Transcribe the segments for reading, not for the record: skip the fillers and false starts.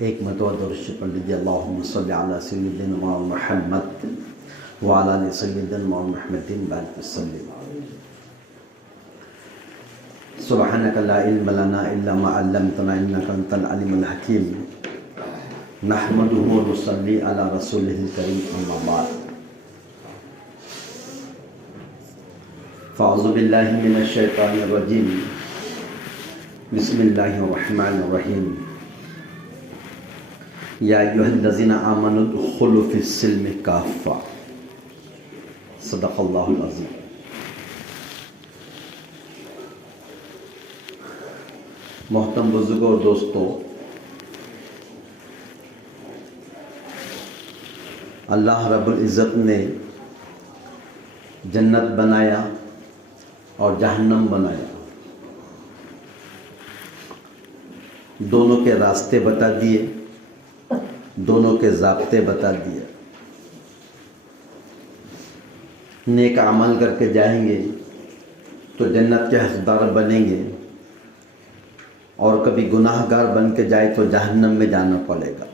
ایک مرتبہ درود پڑھ لیجیے، اللہم صلی علی سیدنا محمد وعلی آل سیدنا محمد بارک وسلم۔ سبحانک لا علم لنا الا ما علمتنا انک انت العلیم الحکیم، نحمدہ ونصلی علی رسولہ الکریم، اما بعد۔ فاعوذ باللہ من الشیطان الرجیم، بسم اللہ الرحمن الرحیم۔ یا ایھا الذین آمنوا ادخلوا فی السلم کافہ، صدق اللہ العظیم۔ محترم بزرگوں اور دوستوں، اللہ رب العزت نے جنت بنایا اور جہنم بنایا، دونوں کے راستے بتا دیے، دونوں کے ضابطے بتا دیے۔ نیک عمل کر کے جائیں گے تو جنت کے حقدار بنیں گے، اور کبھی گناہ گار بن کے جائے تو جہنم میں جانا پڑے گا۔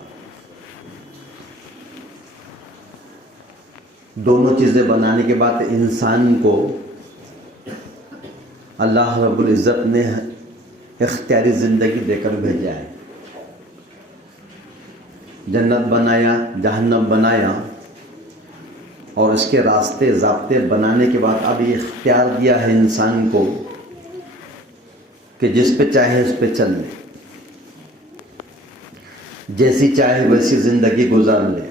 دونوں چیزیں بنانے کے بعد انسان کو اللہ رب العزت نے اختیاری زندگی دے کر بھیجا ہے۔ جنت بنایا، جہنم بنایا، اور اس کے راستے ضابطے بنانے کے بعد اب یہ اختیار دیا ہے انسان کو کہ جس پہ چاہے اس پہ چل لے، جیسی چاہے ویسی زندگی گزار لے۔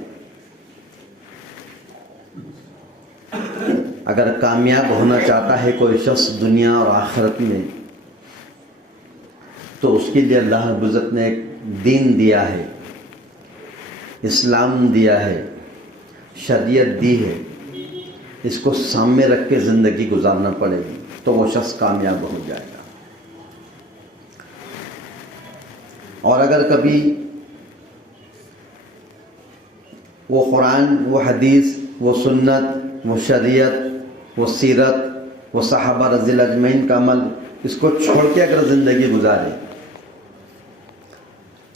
اگر کامیاب ہونا چاہتا ہے کوئی شخص دنیا اور آخرت میں، تو اس کے لیے اللہ رب العزت نے ایک دین دیا ہے، اسلام دیا ہے، شریعت دی ہے۔ اس کو سامنے رکھ کے زندگی گزارنا پڑے گی تو وہ شخص کامیاب ہو جائے گا۔ اور اگر کبھی وہ قرآن، وہ حدیث، وہ سنت، وہ شریعت، وہ سیرت، وہ صحابہ رضی اللہ اجمعین کا عمل، اس کو چھوڑ کے اگر زندگی گزارے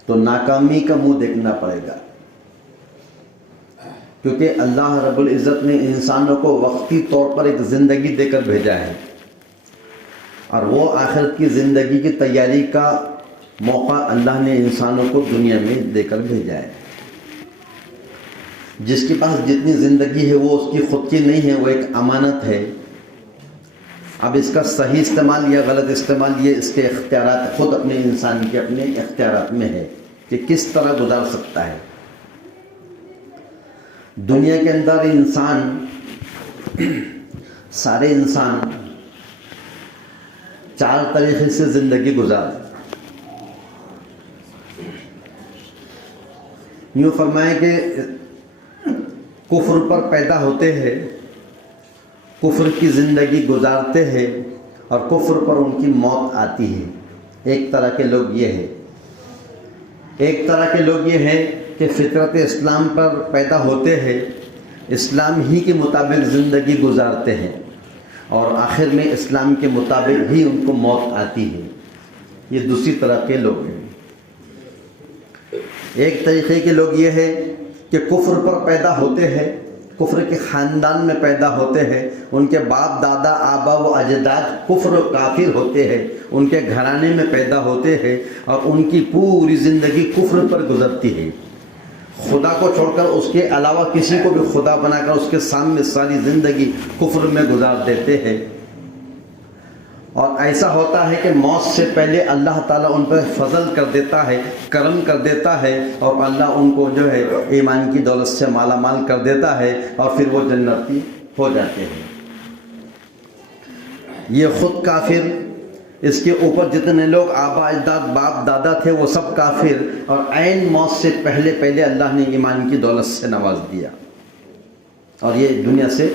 تو ناکامی کا منہ دیکھنا پڑے گا، کیونکہ اللہ رب العزت نے انسانوں کو وقتی طور پر ایک زندگی دے کر بھیجا ہے، اور وہ آخرت کی زندگی کی تیاری کا موقع اللہ نے انسانوں کو دنیا میں دے کر بھیجا ہے۔ جس کے پاس جتنی زندگی ہے وہ اس کی خود کی نہیں ہے، وہ ایک امانت ہے۔ اب اس کا صحیح استعمال یا غلط استعمال یہ اس کے اختیارات، خود اپنے انسان کے اپنے اختیارات میں ہے کہ کس طرح گزار سکتا ہے۔ دنیا کے اندر انسان، سارے انسان چار طریقے سے زندگی گزارے۔ یوں فرمائیں کہ کفر پر پیدا ہوتے ہیں، کفر کی زندگی گزارتے ہیں، اور کفر پر ان کی موت آتی ہے۔ ایک طرح کے لوگ یہ ہیں۔ ایک طرح کے لوگ یہ ہیں کہ فطرت اسلام پر پیدا ہوتے ہیں، اسلام ہی کے مطابق زندگی گزارتے ہیں، اور آخر میں اسلام کے مطابق ہی ان کو موت آتی ہے۔ یہ دوسری طرح کے لوگ ہیں۔ ایک طریقے کے لوگ یہ ہیں کہ کفر پر پیدا ہوتے ہیں، کفر کے خاندان میں پیدا ہوتے ہیں، ان کے باپ دادا آبا و اجداد کفر و کافر ہوتے ہیں، ان کے گھرانے میں پیدا ہوتے ہیں، اور ان کی پوری زندگی کفر پر گزرتی ہے۔ خدا کو چھوڑ کر اس کے علاوہ کسی کو بھی خدا بنا کر اس کے سامنے ساری زندگی کفر میں گزار دیتے ہیں۔ اور ایسا ہوتا ہے کہ موت سے پہلے اللہ تعالیٰ ان پر فضل کر دیتا ہے، کرم کر دیتا ہے، اور اللہ ان کو جو ہے ایمان کی دولت سے مالا مال کر دیتا ہے، اور پھر وہ جنتی ہو جاتے ہیں۔ یہ خود کافر، اس کے اوپر جتنے لوگ آبا اجداد باپ دادا تھے وہ سب کافر، اور عین موت سے پہلے اللہ نے ایمان کی دولت سے نواز دیا، اور یہ دنیا سے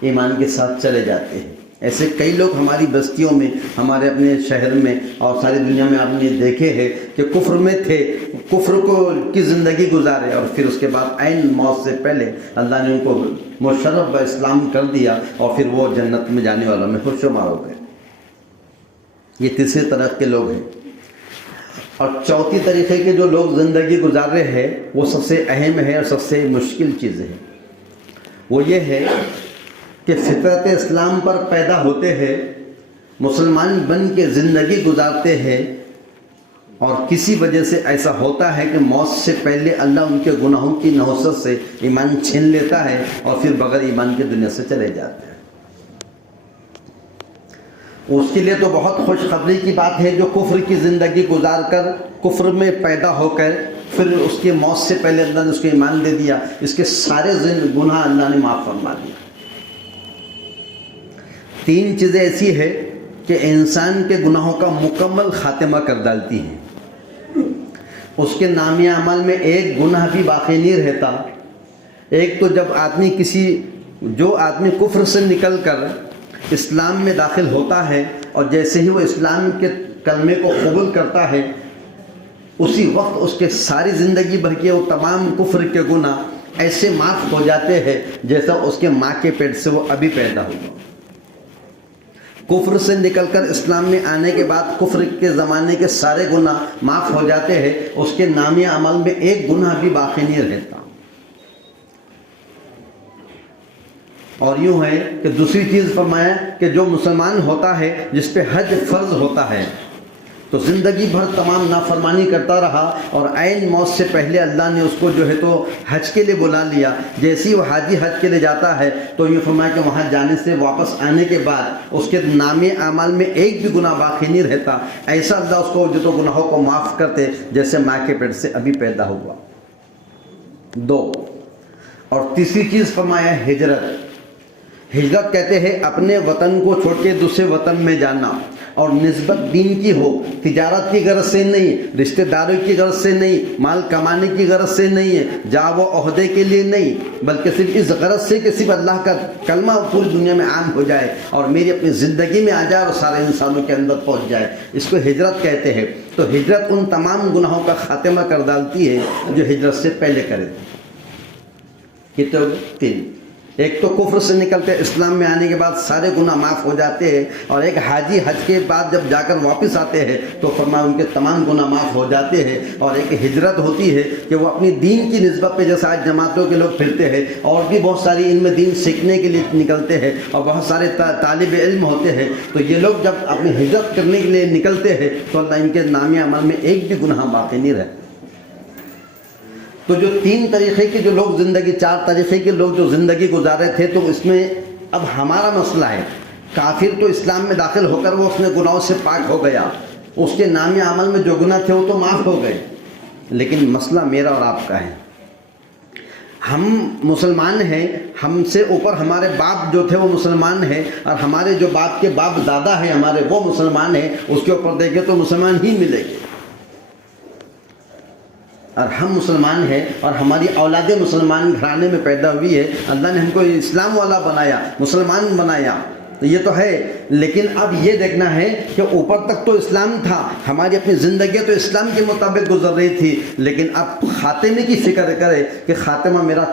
ایمان کے ساتھ چلے جاتے ہیں۔ ایسے کئی لوگ ہماری بستیوں میں، ہمارے اپنے شہر میں اور ساری دنیا میں آپ نے دیکھے ہیں کہ کفر میں تھے، کفر کی زندگی گزارے، اور پھر اس کے بعد عین موت سے پہلے اللہ نے ان کو مشرف اسلام کر دیا، اور پھر وہ جنت میں جانے والوں میں خوش شمار ہو گئے۔ یہ تیسری طرح کے لوگ ہیں۔ اور چوتھی طریقے کے جو لوگ زندگی گزار رہے ہیں وہ سب سے اہم ہے اور سب سے مشکل چیز ہے. وہ یہ ہے کہ فطرت اسلام پر پیدا ہوتے ہیں, مسلمان بن کے زندگی گزارتے ہیں, اور کسی وجہ سے ایسا ہوتا ہے کہ موت سے پہلے اللہ ان کے گناہوں کی نحوست سے ایمان چھین لیتا ہے اور پھر بغیر ایمان کے دنیا سے چلے جاتے ہیں. اس کے لیے تو بہت خوشخبری کی بات ہے جو کفر کی زندگی گزار کر کفر میں پیدا ہو کر پھر اس کی موت سے پہلے اللہ نے اس کو ایمان دے دیا, اس کے سارے گناہ اللہ نے معاف فرما دیا. 3 چیزیں ایسی ہے کہ انسان کے گناہوں کا مکمل خاتمہ کر ڈالتی ہیں. اس کے نام اعمال میں ایک گناہ بھی باقی نہیں رہتا. ایک تو جب جو آدمی کفر سے نکل کر اسلام میں داخل ہوتا ہے اور جیسے ہی وہ اسلام کے کلمے کو قبول کرتا ہے اسی وقت اس کے ساری زندگی بھر کے وہ تمام کفر کے گناہ ایسے معاف ہو جاتے ہیں جیسا اس کے ماں کے پیٹ سے وہ ابھی پیدا ہوا. کفر سے نکل کر اسلام میں آنے کے بعد کفر کے زمانے کے سارے گناہ معاف ہو جاتے ہیں, اس کے نام عمل میں ایک گناہ بھی باقی نہیں رہتا. اور یوں ہے کہ دوسری چیز فرمایا کہ جو مسلمان ہوتا ہے جس پہ حج فرض ہوتا ہے تو زندگی بھر تمام نافرمانی کرتا رہا اور عین موت سے پہلے اللہ نے اس کو جو ہے تو حج کے لیے بلا لیا. جیسے ہی وہ حاجی حج کے لیے جاتا ہے تو یہ فرمایا کہ وہاں جانے سے واپس آنے کے بعد اس کے نام اعمال میں ایک بھی گناہ باقی نہیں رہتا. ایسا اللہ اس کو جو تو گناہوں کو معاف کرتے جیسے ماں کے پیٹ سے ابھی پیدا ہوا. 2 اور تیسری چیز فرمایا ہجرت. ہجرت کہتے ہیں اپنے وطن کو چھوڑ کے دوسرے وطن میں جانا, اور نسبت دین کی ہو, تجارت کی غرض سے نہیں, رشتہ داروں کی غرض سے نہیں, مال کمانے کی غرض سے نہیں ہے, جا وہ عہدے کے لیے نہیں, بلکہ صرف اس غرض سے کہ صرف اللہ کا کلمہ پوری دنیا میں عام ہو جائے اور میری اپنی زندگی میں آ جائے اور سارے انسانوں کے اندر پہنچ جائے. اس کو ہجرت کہتے ہیں. تو ہجرت ان تمام گناہوں کا خاتمہ کر ڈالتی ہے جو ہجرت سے پہلے کرے تھے. کتنے 3. ایک تو کفر سے نکلتے اسلام میں آنے کے بعد سارے گناہ معاف ہو جاتے ہیں, اور ایک حاجی حج کے بعد جب جا کر واپس آتے ہیں تو فرمایا ان کے تمام گناہ معاف ہو جاتے ہیں. اور ایک ہجرت ہوتی ہے کہ وہ اپنی دین کی نسبت پہ جیسے آج جماعتوں کے لوگ پھرتے ہیں اور بھی بہت ساری ان میں دین سیکھنے کے لیے نکلتے ہیں اور بہت سارے طالب علم ہوتے ہیں, تو یہ لوگ جب اپنی ہجرت کرنے کے لیے نکلتے ہیں تو اللہ ان کے نام عمل میں ایک بھی گناہ باقی نہیں رہتا. تو جو 3 طریقے کے جو لوگ زندگی 4 طریقے کے لوگ جو زندگی گزارے تھے تو اس میں اب ہمارا مسئلہ ہے. کافر تو اسلام میں داخل ہو کر وہ اس نے گناہوں سے پاک ہو گیا, اس کے نام عمل میں جو گناہ تھے وہ تو معاف ہو گئے, لیکن مسئلہ میرا اور آپ کا ہے. ہم مسلمان ہیں, ہم سے اوپر ہمارے باپ جو تھے وہ مسلمان ہیں, اور ہمارے جو باپ کے باپ دادا ہیں ہمارے وہ مسلمان ہیں, اس کے اوپر دیکھیں تو مسلمان ہی ملے گے. اور ہم مسلمان ہیں اور ہماری اولاد مسلمان گھرانے میں پیدا ہوئی ہے. اللہ نے ہم کو اسلام والا بنایا, مسلمان بنایا, تو یہ تو ہے. لیکن اب یہ دیکھنا ہے کہ اوپر تک تو اسلام تھا, ہماری اپنی زندگی تو اسلام کے مطابق گزر رہی تھی, لیکن اب خاتمے کی فکر کرے کہ خاتمہ میرا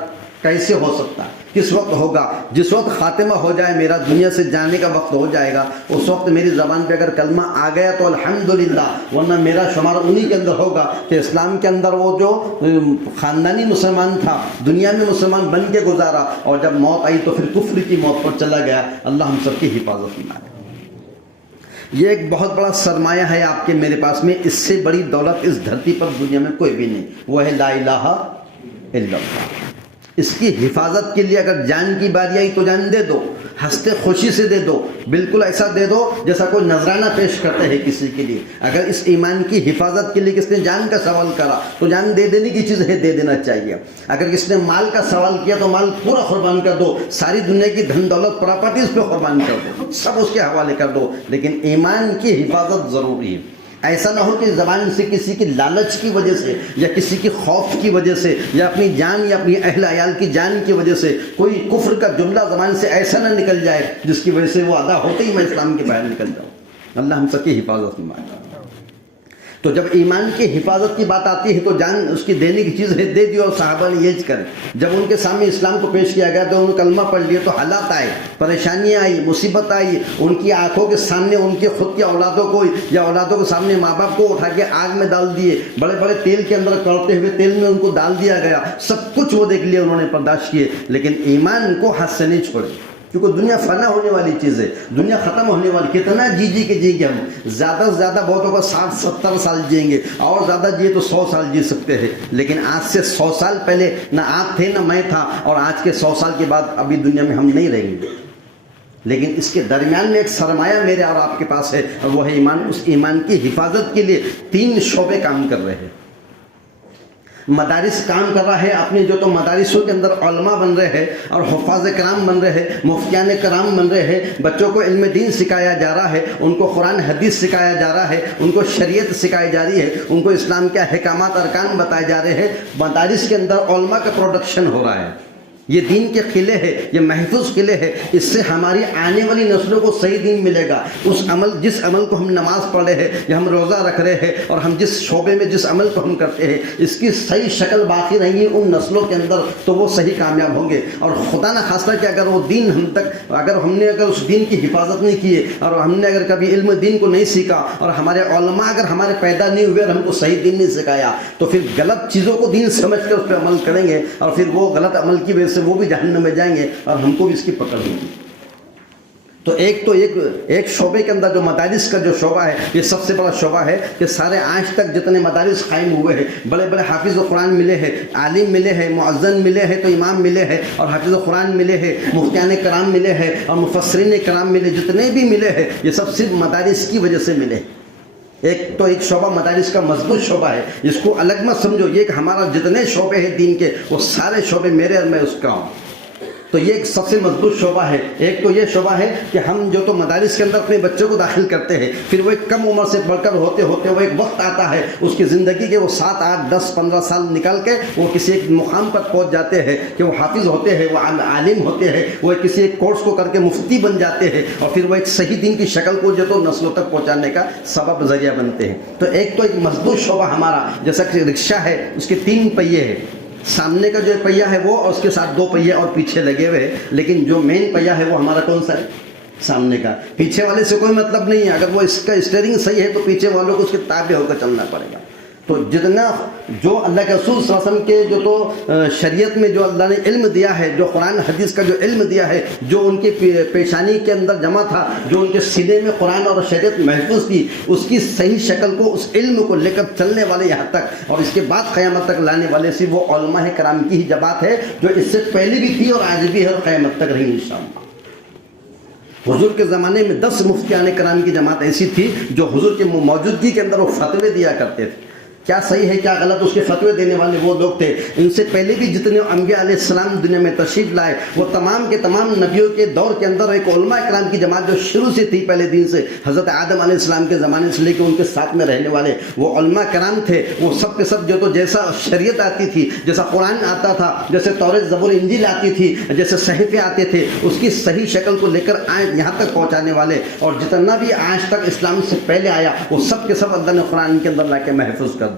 کیسے ہو سکتا ہے, کس وقت ہوگا. جس وقت خاتمہ ہو جائے, میرا دنیا سے جانے کا وقت ہو جائے گا, اس وقت میری زبان پہ اگر کلمہ آ گیا تو الحمدللہ, ورنہ میرا شمار انہی کے اندر ہوگا کہ اسلام کے اندر وہ جو خاندانی مسلمان تھا دنیا میں مسلمان بن کے گزارا, اور جب موت آئی تو پھر کفر کی موت پر چلا گیا. اللہ ہم سب کی حفاظت فرمائے. یہ ایک بہت بڑا سرمایہ ہے آپ کے میرے پاس میں, اس سے بڑی دولت اس دھرتی پر دنیا میں کوئی بھی نہیں, وہ ہے لا الہ الا اللہ. اس کی حفاظت کے لیے اگر جان کی باری آئی تو جان دے دو, ہنستے خوشی سے دے دو, بالکل ایسا دے دو جیسا کوئی نذرانہ پیش کرتے ہیں کسی کے لیے. اگر اس ایمان کی حفاظت کے لیے کس نے جان کا سوال کرا تو جان دے دینے کی چیز ہے, دے دینا چاہیے. اگر کس نے مال کا سوال کیا تو مال پورا قربان کر دو, ساری دنیا کی دھن دولت پراپرٹیز پہ قربان کر دو, سب اس کے حوالے کر دو, لیکن ایمان کی حفاظت ضروری ہے. ایسا نہ ہو کہ زبان سے کسی کی لالچ کی وجہ سے یا کسی کی خوف کی وجہ سے یا اپنی جان یا اپنی اہل عیال کی جان کی وجہ سے کوئی کفر کا جملہ زبان سے ایسا نہ نکل جائے جس کی وجہ سے وہ ادا ہوتے ہی میں اسلام کے باہر نکل جاؤں. اللہ ہم سب کی حفاظت فرمائے. تو جب ایمان کی حفاظت کی بات آتی ہے تو جان اس کی دینے کی چیز ہے دے دی، اور صحابہ نے یہ کرے. جب ان کے سامنے اسلام کو پیش کیا گیا تو انہوں نے کلمہ پڑھ لیا تو حالات آئے، پریشانیاں آئی، مصیبت آئی. ان کی آنکھوں کے سامنے ان کے خود کے اولادوں کو یا اولادوں کے سامنے ماں باپ کو اٹھا کے آگ میں ڈال دیے، بڑے بڑے تیل کے اندر کرتے ہوئے تیل میں ان کو ڈال دیا گیا. سب کچھ وہ دیکھ لیا، انہوں نے برداشت کیے، لیکن ایمان کو ہاتھ سے نہیں چھوڑے. کیونکہ دنیا فنا ہونے والی چیز ہے، دنیا ختم ہونے والی. کتنا جی کے جی گے ہم، زیادہ سے زیادہ بہتوں کا 60-70 سال جئیں گے، اور زیادہ جیے تو 100 سال جی سکتے ہیں. لیکن آج سے 100 سال پہلے نہ آپ تھے نہ میں تھا، اور آج کے 100 سال کے بعد ابھی دنیا میں ہم نہیں رہیں گے. لیکن اس کے درمیان میں ایک سرمایہ میرے اور آپ کے پاس ہے، اور وہ ہے ایمان. اس ایمان کی حفاظت کے لیے 3 شعبے کام کر رہے ہیں. مدارس کام کر رہا ہے اپنے، جو تو مدارسوں کے اندر علماء بن رہے ہیں اور حفاظ کرام بن رہے ہیں، مفتیان کرام بن رہے ہیں. بچوں کو علم دین سکھایا جا رہا ہے، ان کو قرآن حدیث سکھایا جا رہا ہے، ان کو شریعت سکھائی جا رہی ہے، ان کو اسلام کے احکامات ارکان بتائے جا رہے ہیں. مدارس کے اندر علماء کا پروڈکشن ہو رہا ہے. یہ دین کے قلعے ہے، یہ محفوظ قلعے ہے. اس سے ہماری آنے والی نسلوں کو صحیح دین ملے گا. اس عمل، جس عمل کو ہم نماز پڑھ رہے ہیں یا ہم روزہ رکھ رہے ہیں، اور ہم جس شعبے میں جس عمل کو ہم کرتے ہیں، اس کی صحیح شکل باقی رہیں گی ان نسلوں کے اندر، تو وہ صحیح کامیاب ہوں گے. اور خدا نہ خواستہ کہ اگر وہ دین ہم تک، اگر ہم نے اگر اس دین کی حفاظت نہیں کی ہے، اور ہم نے اگر کبھی علم دین کو نہیں سیکھا، اور ہمارے علماء اگر ہمارے پیدا نہیں ہوئے اور ہم کو صحیح دین نہیں سکھایا، تو پھر غلط چیزوں کو دین سمجھ کر اس پہ عمل کریں گے، اور پھر وہ غلط عمل کی وجہ سے وہ بھی جہنم میں جائیں گے، اور ہم کو بھی اس کی پکڑ ہوگی. تو ایک شعبے کے اندر جو مدارس کا جو شعبہ ہے، یہ سب سے بڑا شعبہ ہے کہ سارے آج تک جتنے مدارس قائم ہوئے ہیں، بڑے بڑے حافظ قرآن ملے ہیں، عالم ملے ہیں، مؤذن ملے ہیں تو امام ملے ہیں، اور حافظ قرآن ملے ہیں، مفتیان کرام ملے ہیں، اور مفسرین کرام ملے، جتنے بھی ملے ہیں یہ سب صرف مدارس کی وجہ سے ملے. ایک شعبہ مدارس کا مضبوط شعبہ ہے، اس کو الگ مت سمجھو. یہ کہ ہمارا جتنے شعبے ہیں دین کے، وہ سارے شعبے میرے اور میں اس کا ہوں. تو یہ ایک سب سے مضبوط شعبہ ہے. ایک تو یہ شعبہ ہے کہ ہم جو تو مدارس کے اندر اپنے بچوں کو داخل کرتے ہیں، پھر وہ ایک کم عمر سے بڑھ کر ہوتے ہوتے وہ ایک وقت آتا ہے اس کی زندگی کے، وہ 7, 8, 10, 15 سال نکال کے وہ کسی ایک مقام پر پہنچ جاتے ہیں کہ وہ حافظ ہوتے ہیں، وہ عالم ہوتے ہیں، وہ کسی ایک کورس کو کر کے مفتی بن جاتے ہیں، اور پھر وہ ایک صحیح دین کی شکل کو جو تو نسلوں تک پہنچانے کا سبب ذریعہ بنتے ہیں. تو ایک مضبوط شعبہ ہمارا، جیسا کہ رکشہ ہے اس کے 3 پہیے ہیں. سامنے کا جو پہیہ ہے وہ، اور اس کے ساتھ 2 پہیے اور پیچھے لگے ہوئے، لیکن جو مین پہیہ ہے وہ ہمارا کون سا ہے؟ سامنے کا. پیچھے والے سے کوئی مطلب نہیں ہے. اگر وہ اس کا اسٹیئرنگ صحیح ہے تو پیچھے والوں کو اس کے تابع ہو کر چلنا پڑے گا. تو جتنا جو اللہ کے رسول صلی اللہ علیہ وسلم کے جو تو شریعت میں جو اللہ نے علم دیا ہے، جو قرآن حدیث کا جو علم دیا ہے، جو ان کی پیشانی کے اندر جمع تھا، جو ان کے سینے میں قرآن اور شریعت محفوظ تھی، اس کی صحیح شکل کو، اس علم کو لے کر چلنے والے یہاں تک اور اس کے بعد قیامت تک لانے والے سے وہ علماء کرام کی ہی جماعت ہے، جو اس سے پہلے بھی تھی اور آج بھی ہے اور قیامت تک رہی انشاءاللہ. حضور کے زمانے میں 10 مفتیان کرام کی جماعت ایسی تھی جو حضور کی موجودگی کے اندر وہ فتوے دیا کرتے تھے. کیا صحیح ہے کیا غلط، اس کے فتوے دینے والے وہ لوگ تھے. ان سے پہلے بھی جتنے انبیاء علیہ السلام دنیا میں تشریف لائے، وہ تمام کے تمام نبیوں کے دور کے اندر ایک علماء کرام کی جماعت جو شروع سے تھی، پہلے دن سے، حضرت آدم علیہ السلام کے زمانے سے لے کے ان کے ساتھ میں رہنے والے وہ علماء کرام تھے. وہ سب کے سب جو تو جیسا شریعت آتی تھی، جیسا قرآن آتا تھا، جیسے تورات زبور انجیل آتی تھی، جیسے صحیفے آتے تھے، اس کی صحیح شکل کو لے کر یہاں تک پہنچانے والے. اور جتنا بھی آج تک اسلام سے پہلے آیا وہ سب کے سب اللہ نے قرآن کے اندر لا کے محفوظ کر دیا.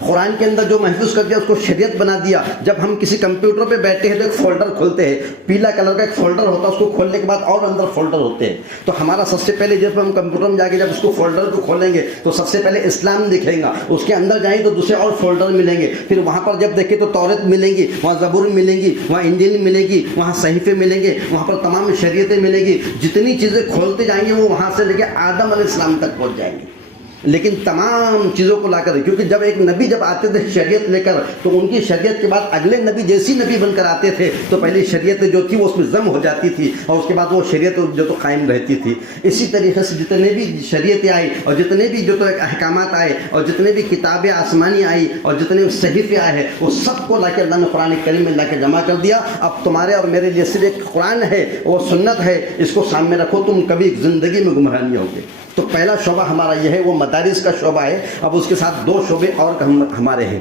قرآن کے اندر جو محفوظ کر دیا اس کو شریعت بنا دیا. جب ہم کسی کمپیوٹر پہ بیٹھے ہیں تو ایک فولڈر کھولتے ہیں، پیلا کلر کا ایک فولڈر ہوتا ہے، اس کو کھولنے کے بعد اور اندر فولڈر ہوتے ہیں. تو ہمارا سب سے پہلے جب ہم کمپیوٹر میں جا کے جب اس کو فولڈر کو کھولیں گے تو سب سے پہلے اسلام دکھیں گا. اس کے اندر جائیں تو دوسرے اور فولڈر ملیں گے. پھر وہاں پر جب دیکھیں تو تورات ملیں گی، وہاں زبور ملیں گی، وہاں انجیل ملے گی، وہاں صحیفے ملیں گے، وہاں پر تمام شریعتیں ملیں گی. جتنی چیزیں کھولتے جائیں گے وہ وہاں سے لے کے آدم علیہ السلام تک پہنچ جائیں گے. لیکن تمام چیزوں کو لا کر، کیونکہ جب ایک نبی جب آتے تھے شریعت لے کر تو ان کی شریعت کے بعد اگلے نبی جیسی نبی بن کر آتے تھے تو پہلی شریعت جو تھی وہ اس میں ضم ہو جاتی تھی اور اس کے بعد وہ شریعت جو تو قائم رہتی تھی. اسی طریقے سے جتنے بھی شریعتیں آئی اور جتنے بھی جو تو احکامات آئے اور جتنے بھی کتابیں آسمانی آئی اور جتنے بھی صحیفے آئے ہیں وہ سب کو لا کے اللہ نے قرآن کریم میں لا کے جمع کر دیا. اب تمہارے اور میرے لیے صرف ایک قرآن ہے، وہ سنت ہے، اس کو سامنے رکھو، تم کبھی زندگی میں گمراہ نہیں ہوگے. تو پہلا شعبہ ہمارا یہ ہے، وہ مدارس کا شعبہ ہے. اب اس کے ساتھ 2 شعبے اور ہمارے ہیں.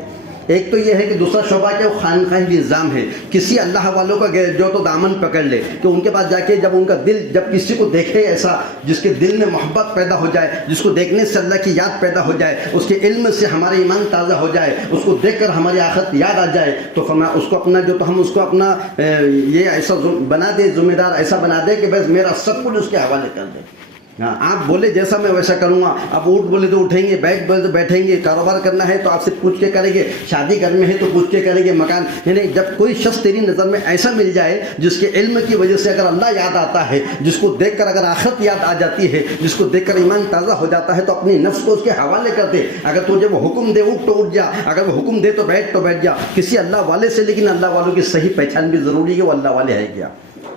ایک تو یہ ہے کہ دوسرا شعبہ کیا وہ خانقاہی نظام ہے. کسی اللہ والوں کا جو تو دامن پکڑ لے کہ ان کے پاس جا کے جب ان کا دل جب کسی کو دیکھے ایسا جس کے دل میں محبت پیدا ہو جائے, جس کو دیکھنے سے اللہ کی یاد پیدا ہو جائے, اس کے علم سے ہمارا ایمان تازہ ہو جائے, اس کو دیکھ کر ہماری آخرت یاد آ جائے, تو فرمایا اس کو اپنا جو تو ہم اس کو اپنا یہ ایسا بنا دے, ذمہ دار ایسا بنا دے کہ بس میرا سب کچھ اس کے حوالے کر دے. ہاں, آپ بولے جیسا میں ویسا کروں گا. اب اٹھ بولے تو اٹھیں گے, بیٹھ بولے تو بیٹھیں گے, کاروبار کرنا ہے تو آپ سے پوچھ کے کریں گے, شادی کرنے ہے تو پوچھ کے کریں گے, مکان. یعنی جب کوئی شخص تیری نظر میں ایسا مل جائے جس کے علم کی وجہ سے اگر اللہ یاد آتا ہے, جس کو دیکھ کر اگر آخرت یاد آ جاتی ہے, جس کو دیکھ کر ایمان تازہ ہو جاتا ہے, تو اپنی نفس کو اس کے حوالے کر دے. اگر تجھے وہ حکم دے اٹھ تو اٹھ جا, اگر وہ حکم دے تو بیٹھ جا. کسی اللہ والے سے, لیکن اللہ والوں کی صحیح پہچان بھی ضروری ہے, وہ اللہ والے ہے کیا.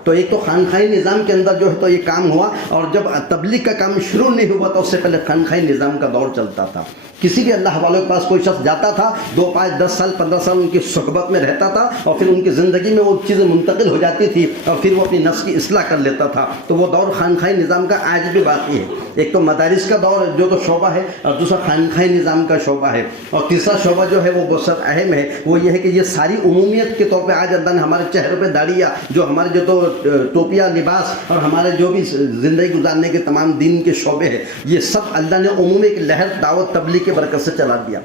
تو ایک تو خانقاہی نظام کے اندر جو ہے تو یہ کام ہوا, اور جب تبلیغ کا کام شروع نہیں ہوا تو اس سے پہلے خانقاہی نظام کا دور چلتا تھا. کسی بھی اللہ والوں کے پاس کوئی شخص جاتا تھا, 2 5 10 سال 15 سال ان کی صحبت میں رہتا تھا, اور پھر ان کی زندگی میں وہ چیزیں منتقل ہو جاتی تھی, اور پھر وہ اپنی نفس کی اصلاح کر لیتا تھا. تو وہ دور خانقاہی نظام کا آج بھی باقی ہے. ایک تو مدارس کا دور جو تو شعبہ ہے, اور دوسرا خانقاہی نظام کا شعبہ ہے, اور تیسرا شعبہ جو ہے وہ بہت اہم ہے. وہ یہ ہے کہ یہ ساری عمومیت کے طور پہ آج اللہ نے ہمارے چہروں پہ داڑیاں, جو ہمارے جو تو ٹوپیاں لباس, اور ہمارے جو بھی زندگی گزارنے کے تمام دین کے شعبے ہیں, یہ سب اللہ نے عمومی ایک لہر دعوت تبلیغ کے برکت سے چلا دیا.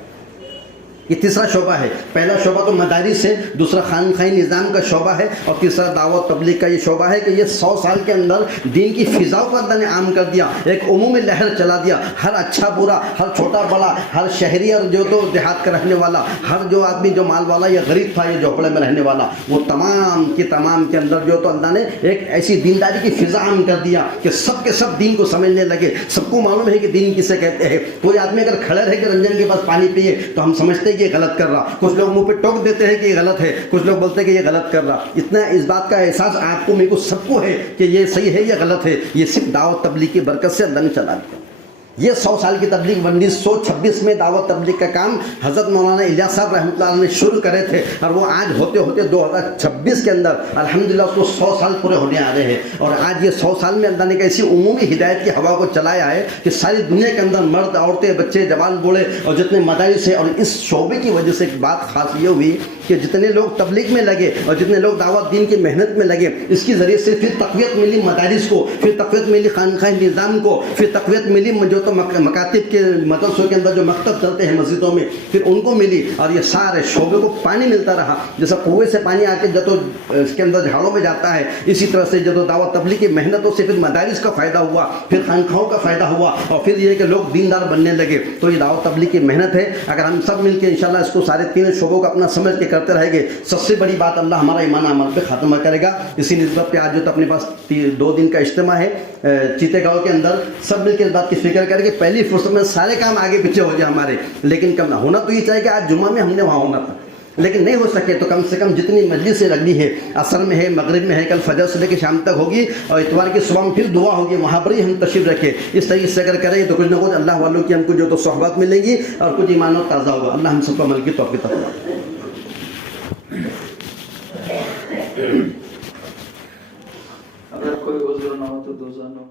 یہ تیسرا شعبہ ہے. پہلا شعبہ تو مدارس ہے, دوسرا خانقاہی نظام کا شعبہ ہے, اور تیسرا دعوت تبلیغ کا یہ شعبہ ہے کہ یہ 100 سال کے اندر دین کی فضاؤں کو اللہ نے عام کر دیا, ایک عمومی لہر چلا دیا. ہر اچھا برا, ہر چھوٹا بڑا, ہر شہری اور جو تو دیہات کا رہنے والا, ہر جو آدمی جو مال والا یا غریب تھا یا جھوپڑے میں رہنے والا, وہ تمام کے اندر جو تو اللہ نے ایک ایسی دینداری کی فضا عام کر دیا کہ سب کے سب دین کو سمجھنے لگے. سب کو معلوم ہے کہ دین کسے کہتے ہیں. کوئی آدمی اگر کھڑے رہے کہ رنجن کے پاس پانی پیے تو ہم سمجھتے کہ یہ غلط کر رہا, کچھ لوگ منہ پہ ٹوک دیتے ہیں کہ یہ غلط ہے, کچھ لوگ بولتے ہیں کہ یہ غلط کر رہا. اتنا اس بات کا احساس آپ کو, میرے کو, سب کو ہے کہ یہ صحیح ہے یا غلط ہے. یہ صرف دعوت تبلیغ کی برکت سے اللہ نے چلا دیا. یہ 100 سال کی تبلیغ 1926 میں دعوت تبلیغ کا کام حضرت مولانا الیاس صاحب رحمۃ اللہ علیہ نے شروع کرے تھے, اور وہ آج ہوتے ہوتے 2026 کے اندر الحمدللہ اس کو 100 سال پورے ہونے آ رہے ہیں. اور آج یہ 100 سال میں اللہ نے ایسی عمومی ہدایت کی ہوا کو چلایا ہے کہ ساری دنیا کے اندر مرد, عورتیں, بچے, جوان, بوڑھے, اور جتنے مدارس ہیں. اور اس شعبے کی وجہ سے ایک بات خاص یہ ہوئی کہ جتنے لوگ تبلیغ میں لگے اور جتنے لوگ دعوت دین کی محنت میں لگے, اس کی ذریعے سے پھر تقویت ملی مدارس کو, پھر تقویت ملی خانقاہی نظام کو, پھر تقویت ملی جو تو مکاتب کے مدرسوں کے اندر جو مکتب چلتے ہیں مسجدوں میں, پھر ان کو ملی. اور یہ سارے شعبے کو پانی ملتا رہا. جیسا کنویں سے پانی آ کے جو تو اس کے اندر جھاڑوں میں جاتا ہے, اسی طرح سے جو تو دعوت تبلیغ کی محنتوں سے پھر مدارس کا فائدہ ہوا, پھر خانقاہوں کا فائدہ ہوا, اور پھر یہ کہ لوگ دیندار بننے لگے. تو یہ دعوت تبلیغ کی محنت ہے. اگر ہم سب مل کے انشاءاللہ اس کو سارے 3 شعبوں کو اپنا سمجھ کے کرتے رہیں گے, سب سے بڑی بات اللہ ہمارا ایمان عمل پہ خاتمہ کرے گا. اسی نسبت پہ آج جو تو اپنے پاس 2 دن کا اجتماع ہے چیتے گاؤں کے اندر, سب مل کے اس بات کی فکر کریں کہ پہلی فرصت میں سارے کام آگے پیچھے ہو جائے ہمارے, لیکن کم نہ ہونا تو یہ چاہیے کہ آج جمعہ میں ہم نے وہاں ہونا تھا, لیکن نہیں ہو سکے تو کم سے کم جتنی مجلسیں لگنی ہے, عصر میں ہے, مغرب میں ہے, کل فجر سے لے کے شام تک ہوگی, اور اتوار کی صبح میں پھر دعا ہوگی, وہاں پر ہی ہم تشریف رکھیں. اس طریقے سے اگر کریں تو کچھ نہ کچھ اللہ والوں کی ہم کو جو تو صحبت ملیں گی, اور کچھ ایمان و تازہ ہوگا. اللہ ہم سب کو عمل کی توفیق عطا فرمائے. اگر کوئی عذر نہ ہو تو 2 زنوں